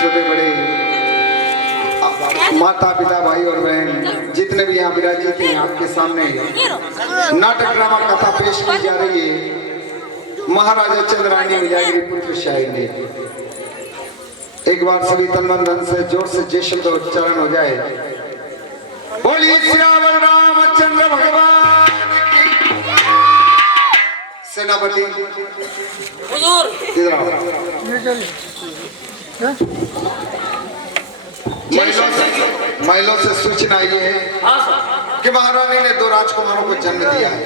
छोटे बड़े माता पिता भाई और बहन जितने भी यहाँ विराजित हैं, आपके सामने नाटक ड्रामा कथा पेश की जा रही है। महाराजा चंद्राणी विजयगिरी पुत्र शाही ने एक बार सभी तन मन धन से जोर से जय शब्द उच्चारण हो जाए। बोलिए श्यावर रामचंद्र भगवान की। सेनापति इधर आओ। महिलाओं से सूचना ये है कि महारानी ने 2 राजकुमारों को जन्म दिया है।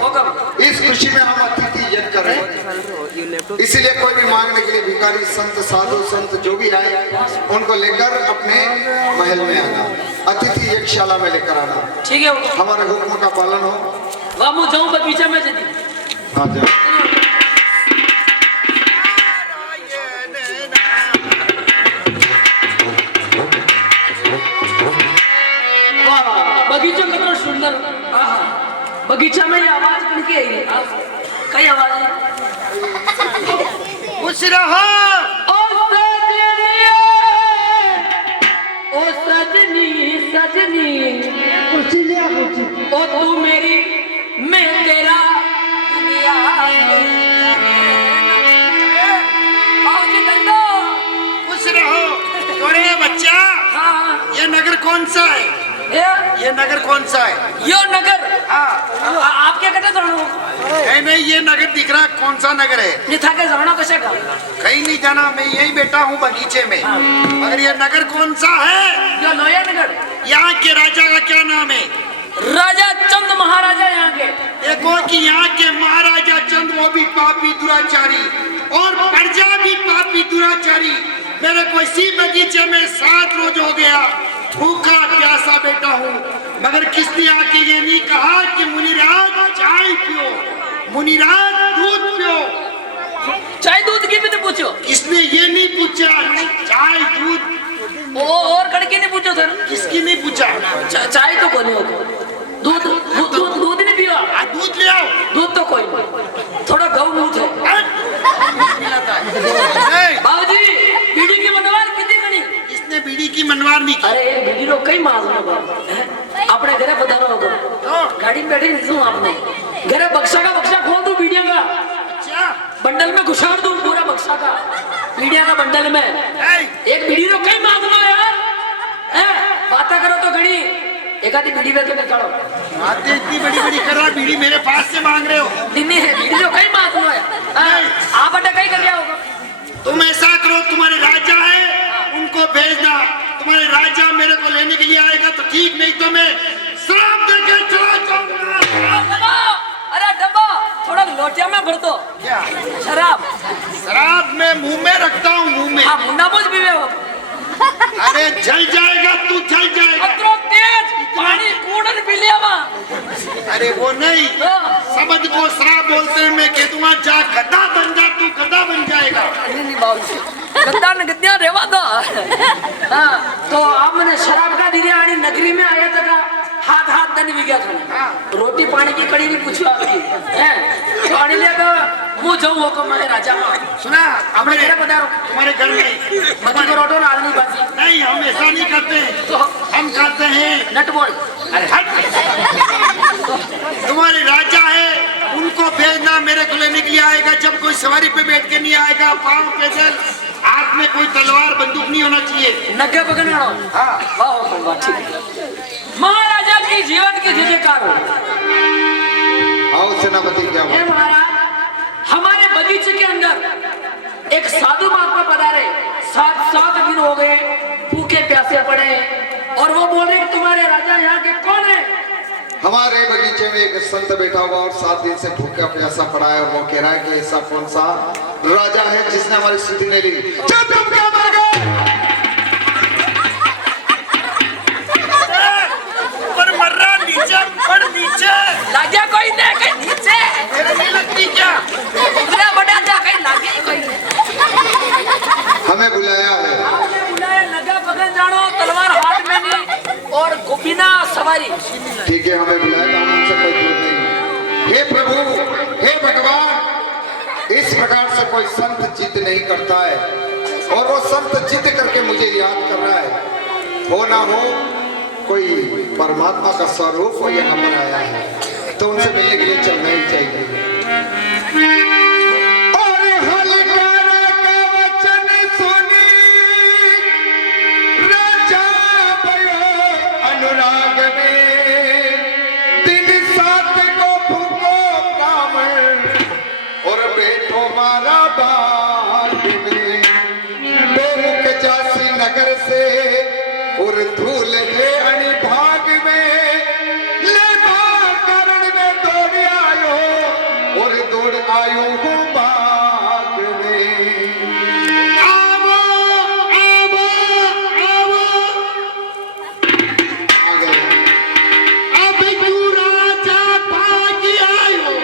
इस खुशी में हम अतिथि यज्ञ कर रहे हैं, इसीलिए कोई भी मांगने के लिए भिखारी संत साधु संत जो भी आए उनको लेकर अपने महल में आना, अतिथि यज्ञशाला में लेकर आना। ठीक है, हमारे हुक्म का पालन हो। वामू जाऊं बगीचे में जल्दी। हाँ जाओ। बगीचा कितना सुंदर। बगीचा में ये आवाज किनकी आई है? कई आवाज है? खुश रहो ओ सजनी सजनी, ओ तू मेरी मैं तेरा दुनिया। खुश रहो। अरे बच्चा, हाँ ये नगर कौन सा है? ये नगर कौन सा है? यो नगर। हाँ, आप क्या कहते जानो? नहीं, ये नगर दिख रहा कौन सा नगर है? ये था के जाना कैसे का? कहीं नहीं जाना, मैं यही बैठा हूँ बगीचे में। मगर ये नगर कौन सा है? यो लोया नगर। यहाँ के राजा का क्या नाम है? राजा चंद महाराजा यहाँ के। देखो कि यहाँ के महाराजा चंद वो भी पापी दुराचारी और प्रजा भी पापी दुराचारी। मेरे को इसी बगीचे में 7 रोज हो गया भूखा प्यासा बैठा हूँ, मगर किसने आके ये नहीं कहा कि मुनिराज चाय पियो, मुनिराज दूध पियो। चाय दूध की भी नहीं पूछो? किसने ये नहीं पूछा? चाय दूध और कड़की नहीं पूछो सर? किसकी नहीं पूछा? चाय तो कोई नहीं, दूध दूध दूध दूध नहीं पियो? दूध ले आओ। दूध तो कोई नहीं, थोड़ा गौ मूत है। बाबूजी बीड़ी की मनवार कितनी बनी? इसने बीड़ी की मनवार नहीं की। अरे बीड़ी रो कई माल अपने घरे पधारो होगा, गाड़ी में बैठे नहीं आपने घरे बक्सा का बक्सा खोल दू बीड़िया का, बंडल में घुसाड़ दू पूरा बक्सा का बीड़िया का बंडल में। एक बीड़ी रो कई माल यार, बातें करो तो घड़ी एक आधी बीड़ी बेच के निकालो। बातें इतनी बड़ी बड़ी कर रहा, बीड़ी मेरे पास से मांग रहे हो? नहीं है बीड़ी रो कई माल आप अड्डा कहीं कर लिया होगा। तुम ऐसा करो, तुम्हारे राजा है उनको भेजना, तुम्हारे राजा मेरे को लेने के लिए आएगा तो ठीक, नहीं तो मैं शराब देके चला जाऊंगा। अरे डब्बा थोड़ा लोटिया में भर दो। क्या शराब? शराब मैं मुंह में रखता हूँ, मुंह में। हाँ मुन्ना बोझ भी हो। अरे जल जाएगा तू, जल जाएगा। तेज पानी कूड़न पी लिया वा। अरे वो नहीं, समझ को शराब बोलते हैं। मैं कह दूंगा जा गद्दा बन जा, तू गद्दा बन जाएगा। नहीं बाबू गद्दा न गद्दियां रेवा दो। हाँ तो हमने शराब का धीरे आनी नगरी में आया था, हाथ हाथ दन भी गया था। रोटी पानी की कड़ी नहीं पूछो आपकी है, पानी ले तो मुँह जाऊँ वो को मैं राजा में सुना अपने घर पधारो। तुम्हारे घर में मक्की को रोटो डालनी बाजी नहीं, हम ऐसा नहीं करते। तो हम करते हैं नट बोल। अरे हट। तुम्हारे राजा है उनको भेजना, मेरे को लेने के लिए आएगा। जब कोई सवारी पे बैठ के नहीं आएगा, पाँव पैदल, हाथ में कोई तलवार बंदूक नहीं होना चाहिए। नगे पकड़ना। हाँ वाह ठीक है। महाराजा की जीवन की जयकार हो। आओ सेनापति क्या बात? महाराज हमारे बगीचे के अंदर एक साधु महात्मा पधारे, 7 दिन हो गए भूखे प्यासे पड़े और वो बोल रहे तुम्हारे राजा यहाँ के कौन है? हमारे बगीचे में एक संत बैठा हुआ और 7 दिन से भूखा प्यासा पड़ा है और वो कह रहा है कि ऐसा कौन सा राजा है जिसने हमारी स्थिति नहीं ली। जब तुम क्या मर गए? ऊपर मर रहा, नीचे ऊपर नीचे लागे कोई नहीं, कहीं नीचे मेरे नहीं लगती क्या? बुला बड़ा जा कहीं लागे कोई नहीं। हमें बुलाया है। आपने बुलाया, नगा पकड़ जानो, तलवार हाथ में नहीं और बिना सवारी। ठीक है, हमें बुलाया तो हम उनसे कोई दूर नहीं। हे प्रभु, हे भगवान, इस प्रकार से कोई संत जिद नहीं करता है और वो संत जिद करके मुझे यहाँ हो ना हो, कोई परमात्मा का स्वरूप वो यहाँ पर आया है, तो उनसे मिलने के लिए चलना ही चाहिए। और धूल दे अणि भाग में ले कारण में दौड़ आयो और दौड़ आयो हूँ बाग में। आवो आवो आवो आ गए। अब क्यों राजा भाग आयो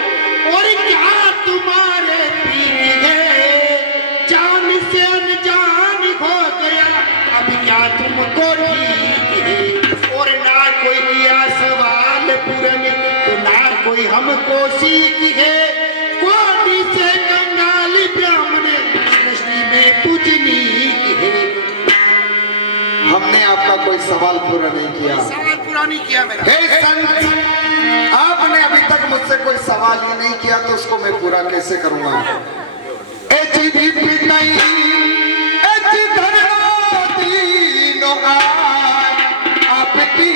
और क्या तुम्हारे पीर है, जान से अनजान हो गया अब क्या तुमको ठीक है। और ना कोई किया सवाल पूरन तो ना कोई हमको सीख है, कोटि से कंगाली ब्राह्मण सृष्टि में पूजनीक है। हमने आपका कोई सवाल पूरा नहीं किया। सवाल पूरा नहीं किया मेरा। हे संत, आपने अभी तक मुझसे कोई सवाल ही नहीं किया तो उसको मैं पूरा कैसे करूंगा? आपकी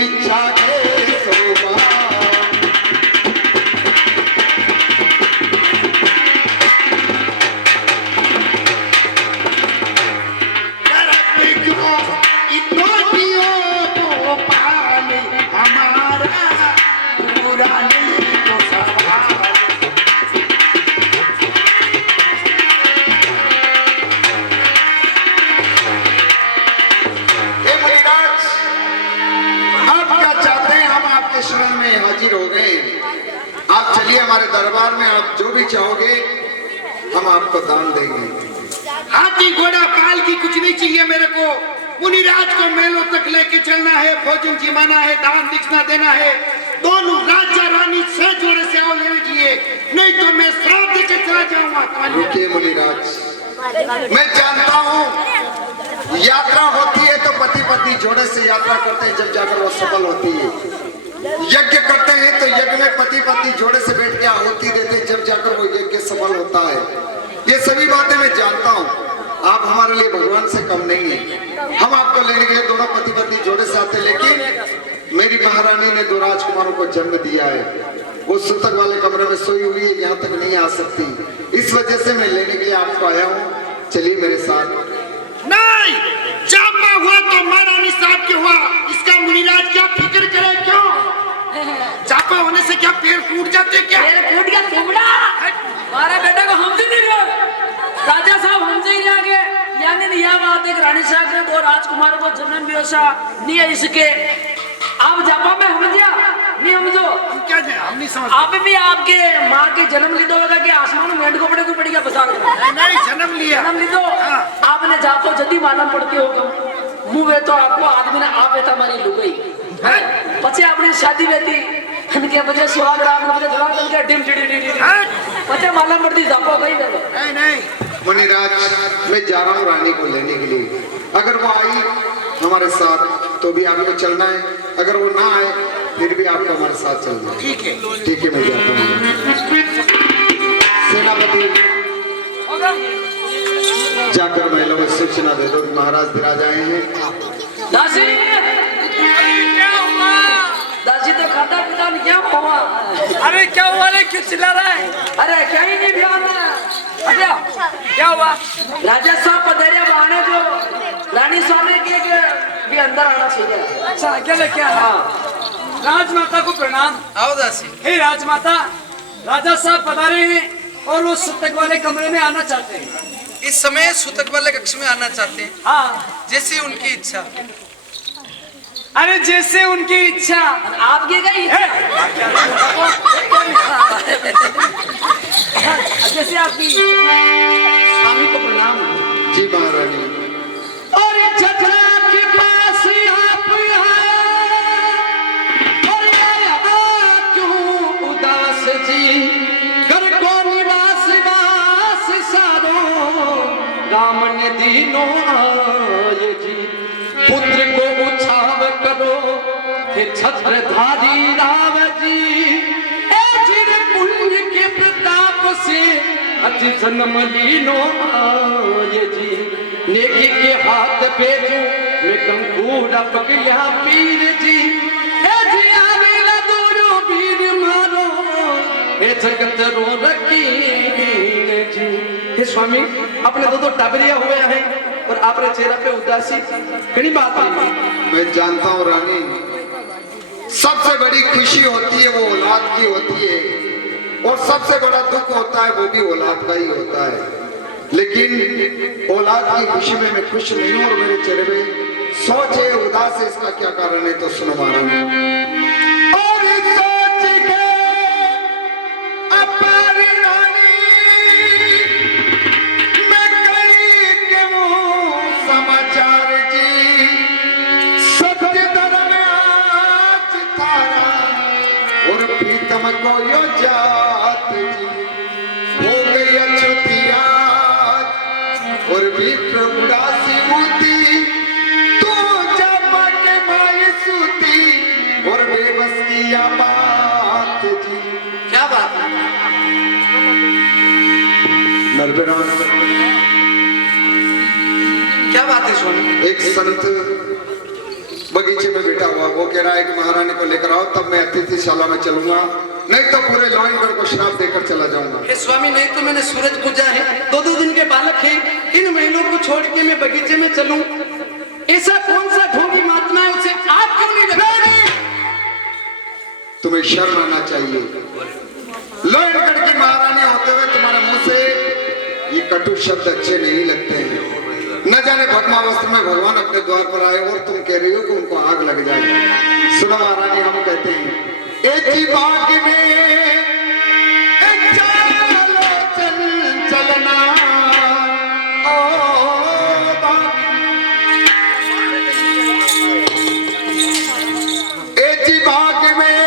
इच्छा के सोमा इतना दियो तो पाल हमारा पूरा नहीं तो सवाल। हे मुनिराज, आप क्या चाहते हैं? हम आपके शरण में हाजिर हो गए। आप चलिए हमारे दरबार में, आप जो भी चाहोगे हम आपको दान देंगे। हाथी घोड़ा पाल की कुछ नहीं चाहिए मेरे को। मुनिराज को मेलों तक लेके चलना है, भोजन जिमाना है, दान दक्षिणा देना है। दोनों राजा रानी से जोड़े से आओ लेने चाहिए, नहीं तो मैं श्राप देके चला जाऊंगा। रुकिए मुनिराज, मैं जानता हूँ यात्रा होती है तो पति पत्नी जोड़े से यात्रा करते हैं, जब जाकर वो सफल होती है। यज्ञ करते हैं तो यज्ञ में पति पत्नी जोड़े से बैठ के आहुति देते हैं, जब जाकर वो यज्ञ सफल होता है। ये सभी बातें मैं जानता हूँ। आप हमारे लिए भगवान से कम नहीं है। हम आपको लेने के लिए दोनों पति पत्नी जोड़े से आते, लेकिन मेरी महारानी ने 2 राजकुमारों को जन्म दिया है। वो सुतक वाले कमरे में सोई हुई है, यहाँ तक नहीं आ सकती। इस वजह से मैं लेने के लिए आपको आया हूँ। चलिए मेरे साथ। नहीं, चापा हुआ तो महारानी साहब के हुआ, इसका मुनिराज क्या फिक्र करे? क्यों चापा होने से क्या पेड़ टूट जाते? क्या पेड़ फूट गया तुमड़ा? हमारे बेटे को हमसे नहीं रहे, राजा साहब हमसे ही आगे। यानी यह बात एक रानी साहब ने 2 राजकुमारों को जन्म दिया नहीं है इसके। आप जापा में समझिया नहीं समझो क्या है? हम नहीं समझ। आप भी आपके माँ के जन्म ली दो कि आसमान में को पड़े को पड़ेगा बता दो। नहीं, जन्म लिया। जन्म ली दो आपने जापो जल्दी मालूम पड़ती होगा मुंह तो आपको आदमी ने आप बेटा मारी लुकई पचे अपनी शादी बेती इनके बजे सुहाग रात में बजे थोड़ा करके डिम डिम डिम पचे मालूम पड़ती जापो गई देखो। नहीं नहीं मुनिराज, मैं जा रहा हूँ रानी को लेने के लिए। अगर वो आई हमारे साथ तो भी आपको चलना है, अगर वो ना आए फिर भी आपको हमारे साथ चलना है। ठीक है। ठीक है, मैं जाता हूँ। सेनापति जाकर महिलाओं को सूचना दे दो कि महाराज विराज आए हैं। दासी क्या हुआ? दासी तो खाता पिता नहीं क्या हुआ? अरे क्या हुआ रे, क्यों चिल्ला रहा है? अरे क्या ही नहीं ध्यान क्या हुआ? राजा साहब पधेरे बहाने को रानी स्वामी के भी अंदर आना चाहिए। अच्छा अकेले क्या? हाँ राजमाता को प्रणाम। आओ दासी। हे राजमाता, राजा साहब पधारे हैं और वो सुतक वाले कमरे में आना चाहते हैं। इस समय सूतक वाले कक्ष में आना चाहते हैं, हाँ जैसी उनकी इच्छा। अरे जैसे उनकी इच्छा। आपकी गई जैसे आपकी। स्वामी को प्रणाम। जी महारानी। और जजरा के पास आप और क्यों उदास जी, घर को निवास वास सारो राम ने दीनों आए जी। पुत्र छत्रधारी राम जी ए जिन पुण्य के प्रताप से अति जन्म लीनो आए जी नेकी के हाथ पे जो मैं कंकूड़ा पकड़िया पीर जी ए जी आवेला दोरो पीर मारो ए जगत रो रखीन जी। हे स्वामी अपने दो टाबरिया हुए हैं और आपने चेहरा पे उदासी कड़ी बात है। मैं जानता हूँ रानी, सबसे बड़ी खुशी होती है वो औलाद की होती है, और सबसे बड़ा दुख होता है वो भी औलाद का ही होता है। लेकिन औलाद की खुशी में मैं खुश नहीं हूँ और मेरे चेहरे पे सोच है उदास है। इसका क्या कारण है तो सुनो महारानी। और सोच के अपार रानी मैं कई के वो समाचार जी सत्य धर्म आज थारा और प्रीतम को यो जात जी हो गई अछूतिया और भी प्रभुदासी होती तू जब के माई सूती और बेबस किया बात जी। क्या बात है? नरबरान क्या बात है स्वामी? एक संत बगीचे में बैठा हुआ, वो कह रहा है कि महारानी को लेकर आओ तब मैं अतिथिशाला में चलूंगा, नहीं तो पूरे लॉइनगढ़ को श्राप देकर चला जाऊंगा। हे स्वामी नहीं तो मैंने सूरज पूजा है, दो दिन के बालक हैं, इन महिलाओं को छोड़ के मैं बगीचे में चलूं? ऐसा कौन सा ढोंगी महात्मा है उसे आप क्यों नहीं लगा? तुम्हें शर्म आना चाहिए। लॉइनगढ़ की महारानी होते हुए तुम्हारे मुंह से ये कटु शब्द अच्छे नहीं लगते हैं। न जाने भगवावस्त्र में भगवान अपने द्वार पर आए और तुम कह रही हो कि उनको आग लग जाएगी। सुनो महारानी, हम कहते हैं एक ही बाग में एक चालो चलना ओ बाग, एक ही बाग में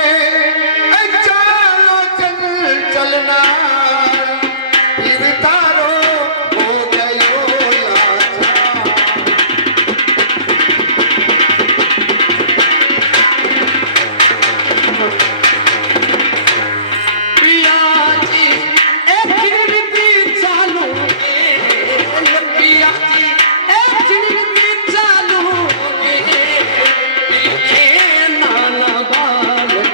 एक चालो चलना फिर तारो हो गयो लाचार। पिया जी एक गिरती चालू पिया जी एक गिरती चालू पीछे नाना बालक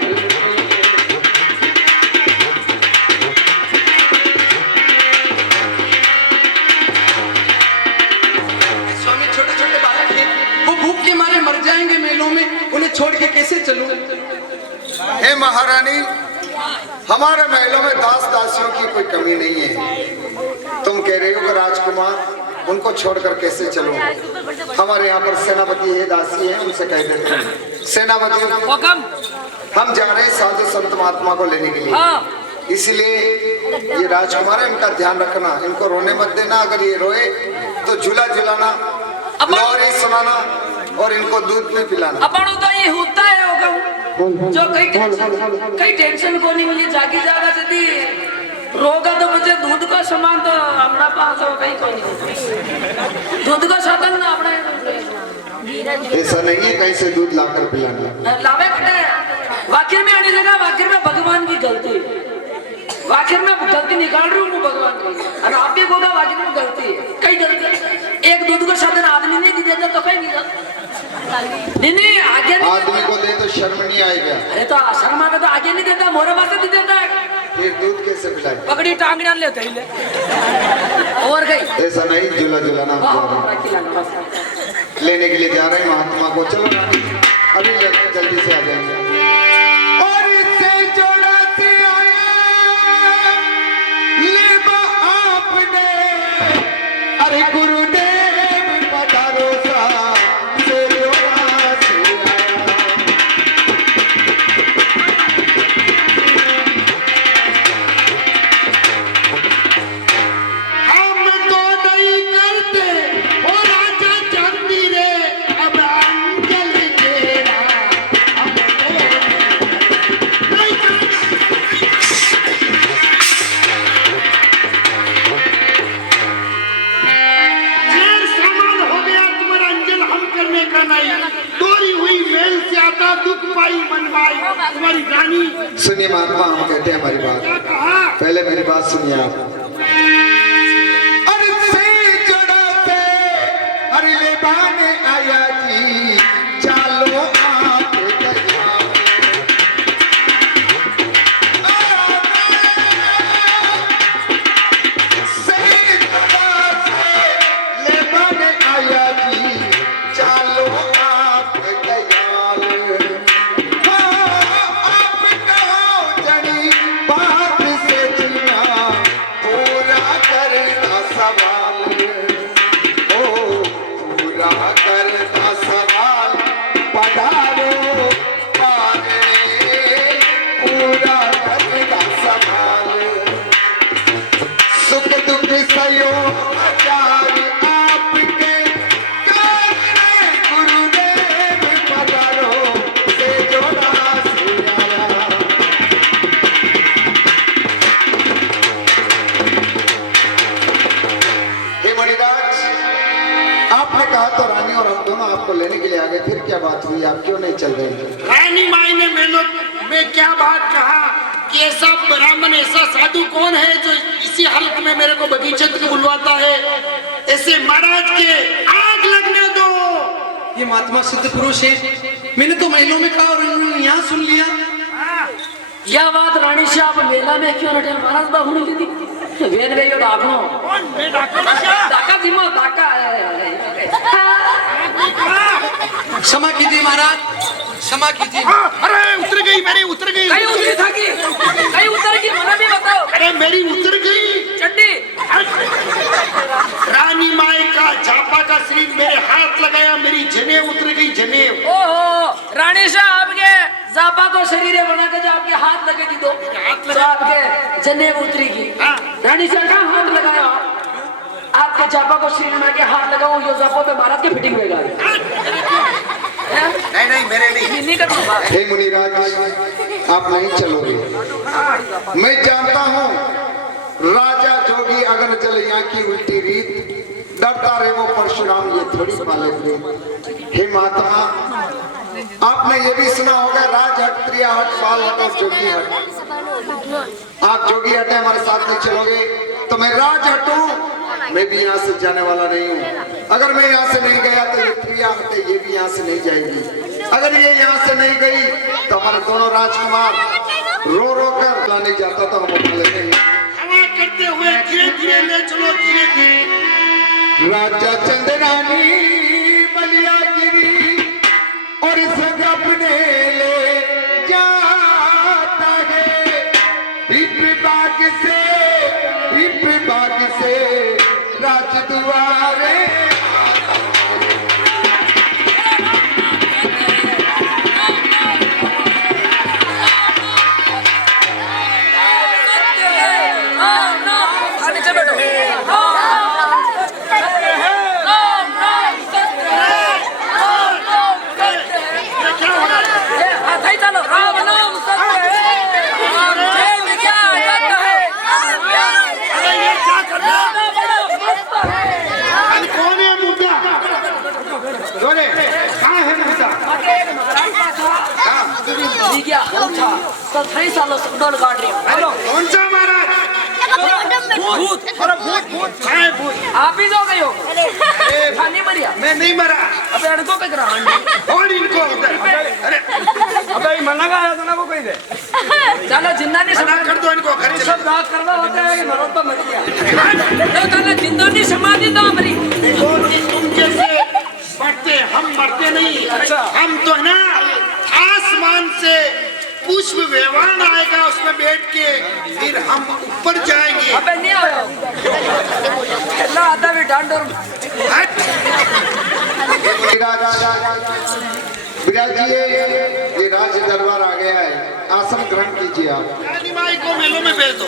स्वामी छोटे छोटे बालक हैं, वो भूख के मारे मर जाएंगे मेलों में, उन्हें छोड़ के कैसे चलूं? हे महारानी, हमारे महलों में दास दासियों की कोई कमी नहीं है। तुम कह रहे हो कि राजकुमार उनको छोड़कर कैसे चलूं? हमारे यहाँ पर सेनापति है, दासी है, उनसे कह देते हैं सेनापति हम जा रहे हैं साधु संत महात्मा को लेने के लिए, इसलिए ये राजकुमार है, इनका ध्यान रखना, इनको रोने मत देना। अगर ये रोए तो झूला झुलाना, लोरी सुनाना और इनको दूध भी पिलाना। अपन तो ये होता है होगा जो कई टेंशन को नहीं मुझे जागी जागा यदि रोगा तो मुझे दूध का सामान तो अपना पास हो कहीं कोई नहीं, दूध का साधन ना अपने ऐसा नहीं है कहीं से दूध लाकर पिलाना। लावे कटे वाक्य में आने लगा, वाक्य में भगवान की गलती, वाक्य में गलती निकाल रही हूँ भगवान की, और आप भी बोला वाक्य में गलती है, कई गलती। एक दूध का साधन आदमी नहीं देता तो कहीं नहीं आगे नहीं आदमी को दे तो शर्म नहीं आएगा। अरे तो शर्मा में तो आगे नहीं देता, मोरे पास दे देता है, फिर दूध कैसे पिलाए? पकड़ी टांग डाल लेते ही ले और गई। ऐसा नहीं, झूला झुलाना लेने के लिए जा रहे हैं महात्मा को। चलो अभी जल्दी से आ जाएंगे। और इससे जोड़ा से आया लेबा आपने, अरे गुरुदेव पधारो सा अब अंजलि तेरा हम तो कनाई, डोरी हुई मेल से आता दुख पाई मनवाई। तुम्हारी रानी सुनिए महात्मा, हम कहते हैं हमारी बात। क्या कहा? पहले मेरी बात सुनिए आप। अरे से जोड़ा से अरे ले बाने आया जी, चालो आप गया। से जोड़ा से ले बाने आया जी, चालो आप गया। आप कहो जनी बात से जिया, पूरा करता सवाल। ओ पूरा करता सवाल, पधारो पागले, पूरा करता सवाल। सुख दुख सयो आचार्य आपके, करने गुरुदेव पधारो, से जोड़ा से आया। हे मणिराज, आपने कहा तो रानी और हम दोनों आपको लेने के लिए आ गए, फिर क्या बात हुई? आप क्यों नहीं चल रहे? रानी माई ने मैं क्या बात कहा कि ऐसा ब्राह्मण ऐसा साधु कौन है जो इसी हालत में मेरे को बगीचे तक बुलवाता है? ऐसे महाराज के आग लगने दो। ये महात्मा सिद्ध पुरुष है, मैंने तो महलों में कहा और उन्होंने यहाँ सुन लिया। यह बात रानी से आप मेला में क्यों रटे? महाराज बाबू ने दी वेन वे यो डाकनो कौन मैं डाका बचा? डाका जिम्मा डाका क्षमा कीजिए महाराज, क्षमा कीजिए। अरे उतर गई, मेरी उतर गई। कहीं उतरी था कि कहीं उतर की मना भी बताओ। अरे मेरी उतर गई चड्डी रानी माई का झापा का शरीर मेरे हाथ लगाया, मेरी जनेव उतर गई, जनेव। ओहो रानी साहब आपके जापा को शरीर बना के जो आपके हाथ लगे दी दो, तो आपके जनेब उतरेगी। रानी साहब कहाँ हाथ लगाया? आपके जापा को शरीर बना के हाथ लगाओ, यो जापा पे महाराज के फिटिंग होगा। नहीं मेरे नहीं करना। हे मुनिराज, आप नहीं चलोगे। मैं जानता हूँ राजा जोगी अगर जल यहाँ की उल्टी रीत, डरता रहे वो परशुराम ये थोड़ी पाले। हे महात्मा, आपने ये भी सुना होगा राज हट, क्रिया हट, बाल हट और जोगी हट। आप जोगी हटे हमारे साथ नहीं चलोगे तो मैं राज हटूं, मैं भी यहाँ से जाने वाला नहीं हूँ। अगर मैं यहाँ से नहीं गया तो ये क्रिया हटे ये भी यहाँ से नहीं जाएगी। अगर ये यहाँ से नहीं गई तो हमारे दोनों राजकुमार रो रो कर लाने जाता तो हम उठा लेते हैं। हवा करते हुए धीरे धीरे ले चलो, धीरे धीरे। राजा चंद्रानी बलिया गिरी और सब अपने ले जाता है। विभाग से राजद्वारे कौन सा महाराज? भूत भूत है भूत। आप ही जाओ गए हो? नहीं मरिया, मैं नहीं मरा। अबे अड़को पे करा और इनको उधर। अरे अबे मना का आया था ना वो कोई दे। चलो जिंदा नहीं मना कर दो इनको, घर चलो। सब दाग करना होता है कि मरद तो मर गया। तो चलो जिंदा नहीं समाधि तो हमारी। तुम जैसे मरते हम मरते नहीं। अच्छा। हम तो है ना आसमान से पुष्प विमान आएगा, उसमें बैठ के फिर हम ऊपर जाएंगे। अबे नहीं आयो पहला आता भी डांड और विराज जी ये राज दरबार आ गया है, आसन ग्रहण कीजिए आप। रानी माई को मेलों में भेज दो।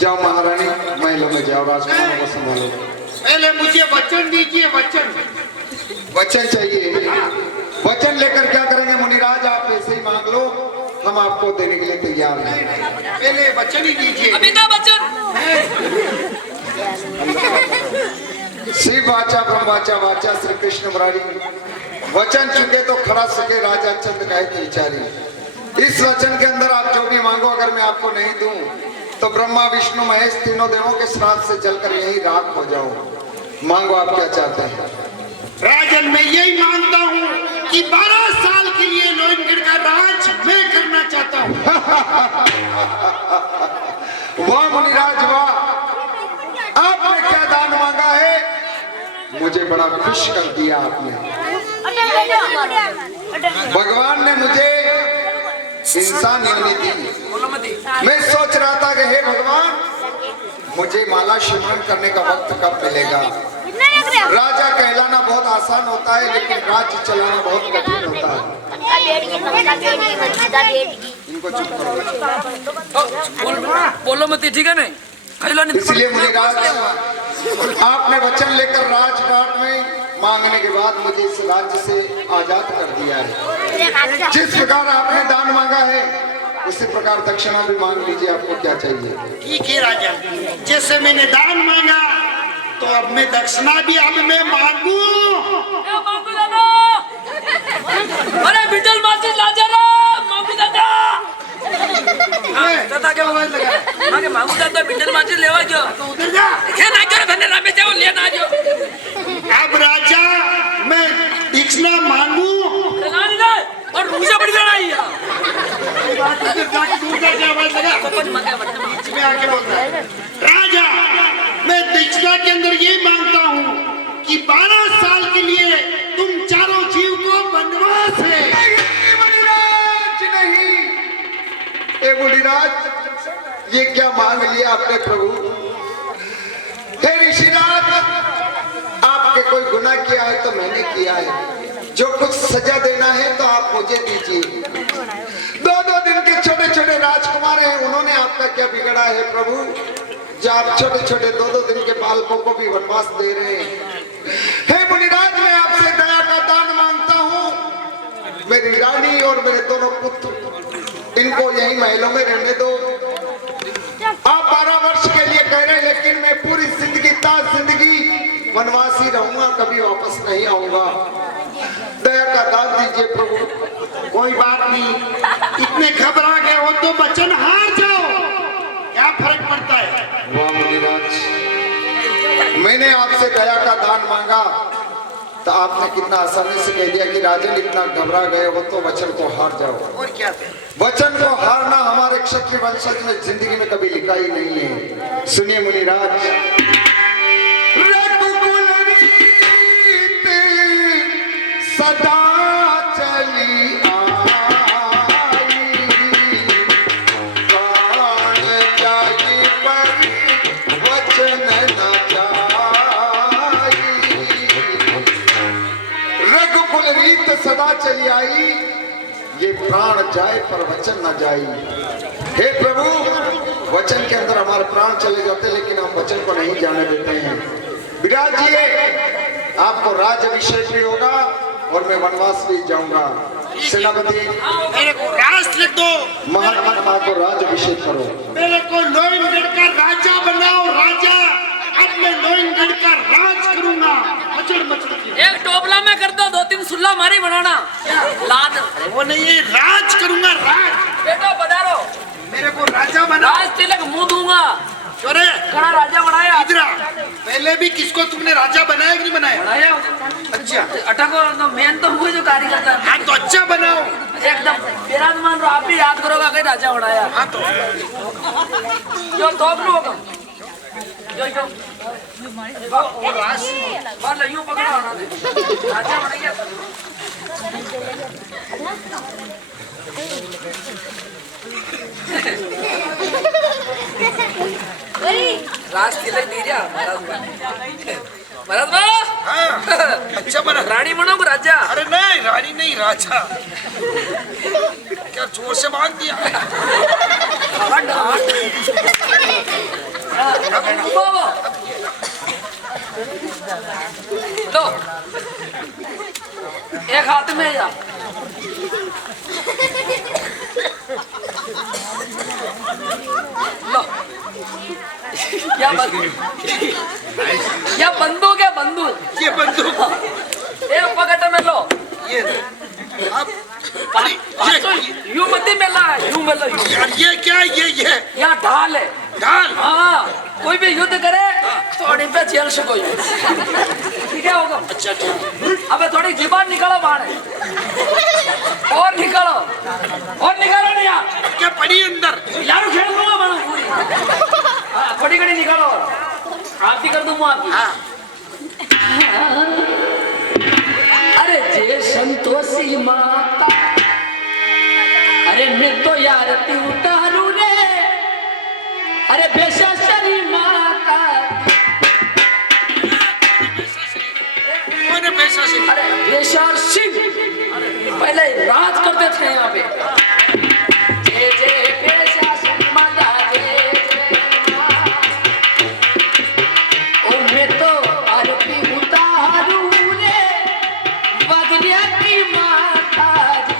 जाओ महारानी महलों में जाओ, राजकुमारों को संभालो। पहले मुझे वचन दीजिए, वचन। वचन चाहिए? वचन लेकर क्या करेंगे मुनिराज? आप ऐसे ही मांग लो, हम आपको देने के लिए तैयार हैं। पहले वचन ही दीजिए। अमिताभ बच्चन शिव वाचा ब्रह्म वाचा वाचा श्री कृष्ण मुरारी वचन चुके तो खरा सके राजा चंद कहत विचारी। इस वचन के अंदर आप जो भी मांगो अगर मैं आपको नहीं दूं तो ब्रह्मा विष्णु महेश तीनों देवों के श्राप से जलकर यही राख हो जाऊं। मांगो आप क्या चाहते हैं? राजन मैं यही मांगता हूँ कि 12 साल के लिए लोहनगढ़ का राज मैं करना चाहता हूँ। वाह मुनिराज वाह, आपने क्या दान मांगा है? मुझे बड़ा खुश कर दिया आपने। भगवान ने मुझे इंसान योनि दी। मैं सोच रहा था कि हे भगवान मुझे माला सिमरन करने का वक्त कब मिलेगा। राजा कहलाना बहुत आसान होता है लेकिन राज्य चलाना बहुत कठिन होता है। इनको चुप करो। बोलो मत, ठीक है नहीं? इसलिए मुनिराज आपने वचन लेकर राजपाट में मांगने के बाद मुझे इस राज्य से आजाद कर दिया है। जिस प्रकार आपने दान मांगा है उसी प्रकार दक्षिणा भी मांग लीजिए। आपको क्या चाहिए? ठीक है राजा, जैसे मैंने दान मांगा तो अब मैं दक्षिणा भी अब मैं मांगू। अरे बिटल माचिस लाजा रे मांगू दादा। दादा क्या आवाज लगा? मांगे मांगू दादा बिटल माचिस लेवा जो। तो उधर जा। क्या ना करो धन्य रामे जाओ लेना जो। अब राजा मैं दक्षिणा मांगू और रूसा बड़ी लड़ाई है। उधर जाके दूर जाके आवाज लगा। बीच में आके बोलता है राजा मैं दक्षिणा के अंदर ये मांगता हूँ कि 12 साल के लिए तुम चारों जीव को वनवास है। नहीं ए मुनिराज, ये क्या मांग लिया आपने प्रभु? हे ऋषिराज, आपके कोई गुनाह किया है तो मैंने किया है। जो कुछ सजा देना है तो आप मुझे दीजिए। 2-2 दिन के छोटे छोटे राजकुमार हैं, उन्होंने आपका क्या बिगड़ा है प्रभु? जो आप छोटे छोटे 2-2 दिन के बालकों को भी वनवास दे रहे हैं। हे मुनिराज, मैं आपसे दया का दान मांगता हूँ। मेरी रानी और मेरे दोनों पुत्र, इनको यही महलों में रहने दो। आप 12 वर्ष के लिए कह रहे हैं लेकिन मैं पूरी जिंदगी ताज जिंदगी वनवासी रहूंगा, कभी वापस नहीं आऊंगा। दया का दान दीजिए प्रभु। कोई बात नहीं, इतने घबरा गए हो तो वचन हार जाओ, क्या फर्क पड़ता है? वाह मुनिराज, मैंने आपसे दया का दान मांगा तो आपने कितना आसानी से कह दिया कि राजन इतना घबरा गए हो तो वचन को हार जाओ। और क्या? वचन को हारना हमारे क्षत्रिय वंशज में जिंदगी में कभी लिखा ही नहीं है। सुनिए मुनिराज, रघुकुल रीत सदा चली आई, प्राण त्यागी पर वचन न जाई। रघुकुल रीत सदा चली आई, ये प्राण जाए पर वचन न जाई। हे प्रभु, वचन के अंदर हमारे प्राण चले जाते लेकिन हम वचन को नहीं जाने देते हैं। विराजिए, आपको राज अभिषेक भी होगा और मैं वनवास भी जाऊंगा। सेनापति मेरे को राज लिख दो। महात्मा को राज अभिषेक करो। मेरे को लोहनगढ़ का राजा बनाओ। राजा, अब मैं लोहनगढ़ का राज करूंगा। मचड़ मचड़ की एक टोपला में कर दो, 2-3 सुल्ला मारी बनाना लाद। वो नहीं, ये राज करूंगा। राज बेटा पधारो। मेरे को राजा बना। राज तिलक मुंह दूंगा। चोरे कड़ा राजा बनाया। इधर आ। पहले भी किसको तुमने राजा बनाया कि नहीं बनाया? बनाया। अच्छा, अटको तो मेन तो हुए जो कारीगर था। हाँ तो अच्छा बनाओ। एकदम विराजमान रहो, आप भी याद करोगा कहीं राजा बनाया। हाँ तो जो तोप लो होगा जो वो राज बाहर लइयों पकड़ो ना दे। राजा बन गया। राज तिलक दीजिए महाराज। हाँ, अच्छा बना। रानी बनोगे राजा? अरे नहीं, रानी नहीं, राजा। क्या जोर से मांग दिया? लो, एक हाथ में या लो, क्या बंदूक है? बंदूक, ये बंदूक एक पकड़ में लो। ढाल है। ढाल। हाँ, कोई भी युद्ध करे तो अड़ी पे जेल से कोई ठीक है होगा। अच्छा ठीक। अबे थोड़ी जीबान निकालो बाहर, और निकालो नहीं यार, क्या पड़ी अंदर? यार खेल दूंगा बना पूरी। हाँ, थोड़ी घड़ी निकालो, आरती कर दूंगा आपकी। अरे जय संतोषी माता, अरे मैं तो आरती उतारू रे, अरे बेशरी माता। कौन है पैसा सिंह? अरे बेशर सिंह पहले राज करते थे यहाँ पे। जय जय बेशर सिंह माता, जय जय माँ। ओ मैं तो आरती उतारू रे, बगलिया की माता जी।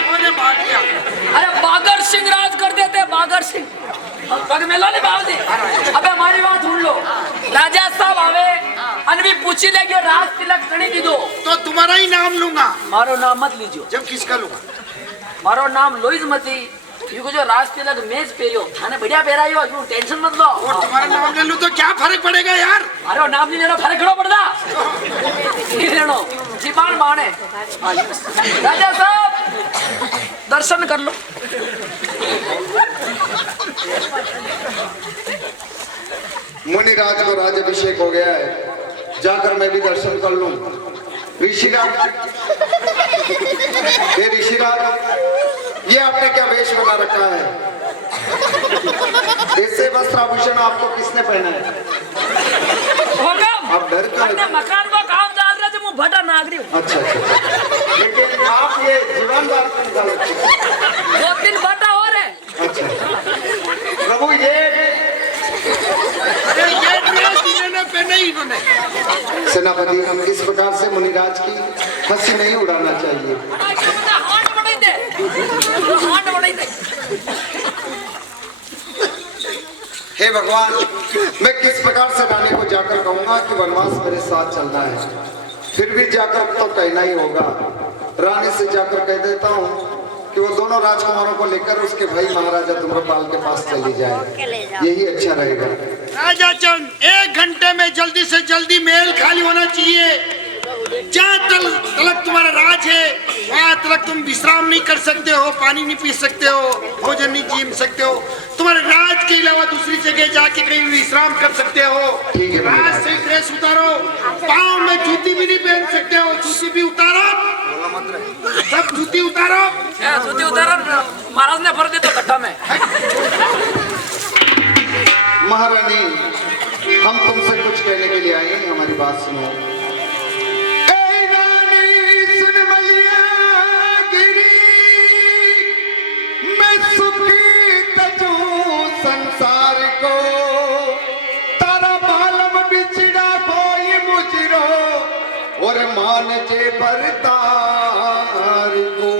कौन है भाटिया? अरे बागर सिंह राज कर देते, बागर सिंह। पग मेला नहीं बाव दी। अबे हमारी बात सुन लो, राजा साहब आवे अनवी पूछी लेगे राज तिलक कणी दीदो तो तुम्हारा ही नाम लूंगा। मारो नाम मत लीजियो। जब किसका लूंगा? मारो नाम लोइज मती, युको जो राज तिलक मेज पेरियो थाने बढ़िया पेरायो, यूं टेंशन मत लो। और तुम्हारा नाम ले लूं तो क्या फर्क पड़ेगा यार? मारो नाम नहीं लेना, फर्क खड़ो पड़ता नहीं लेनो, जीबान माने। राजा साहब दर्शन कर लो। मुनिराज को राजाभिषेक हो गया है, जाकर मैं भी दर्शन कर लूं। ऋषिराज, ये ऋषिराज, ये आपने क्या वेश बना रखा है? ऐसे वस्त्र आभूषण आपको किसने पहना है? होगा आप डर क्यों? अपने मकान को काम डाल रहे थे, मुंह भटा नागरी हूँ। अच्छा अच्छा, लेकिन आप ये जीवनदार क्यों निकाल रखे हैं? 2-3 भटा हो रहे। अच्छा प्रभु, ये अरे ये ड्रेस इन्होंने पहने ही इन्होंने। सेनापति, हम इस प्रकार से मुनिराज की हंसी नहीं उड़ाना चाहिए। हे भगवान, मैं किस प्रकार से रानी को जाकर कहूंगा कि वनवास मेरे साथ चलना है? फिर भी जाकर तो कहना ही होगा। रानी से जाकर कह देता हूँ कि वो दोनों राजकुमारों को लेकर उसके भाई महाराजा धूम्रपाल के पास चली जाए, यही अच्छा रहेगा। राजा चंद, 1 घंटे में जल्दी से जल्दी महल खाली होना चाहिए। जहाँ तलक तुम्हारा राज है वहाँ तलक तुम विश्राम नहीं कर सकते हो, पानी नहीं पी सकते हो, भोजन नहीं जीम सकते हो। तुम्हारे राज के अलावा दूसरी जगह जाके कहीं विश्राम कर सकते हो। ठीक है। राज से ड्रेस उतारो, पाँव में जूती भी नहीं पहन सकते हो, जूती भी उतारो, सब जूती उतारो। जूती उतारा महाराज ने भर दे तो गड्ढा में। महारानी, हम तुमसे कुछ कहने के लिए आए हैं, हमारी बात सुनो। ए रानी सुन मलिया गिरी, मैं सुखी तजू संसार को, तारा बालम बिछड़ा कोई मुजरो, और मान जे बरतार को।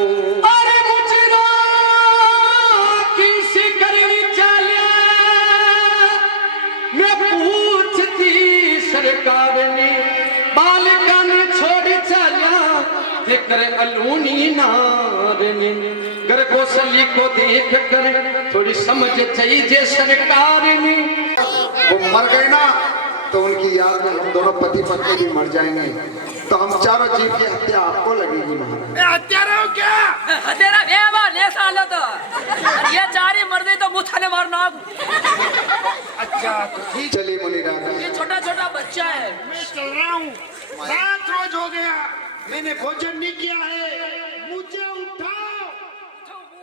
सरकार ने बालिका ने छोड़ी चलिया करे अलूनी नारनी, घर कौशली को देख कर थोड़ी समझ चाहिए सरकार ने। वो मर गए ना तो उनकी याद में हम दोनों पति पत्नी भी मर जाएंगे, तो हम चारों जीव की हत्या आपको लगेगी महाराज। मैं हत्यारा हूँ क्या? तेरा बेवा ले सालो तो ये चारी मर गई तो मुथाने मारना। अच्छा तो ठीक। चलिए मुनिराज, ये छोटा छोटा बच्चा है। मैं चल रहा हूँ, 7 रोज हो गया मैंने भोजन नहीं किया है, मुझे उठाओ।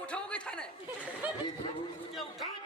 उठाओगे थाने? मुझे उठाओ।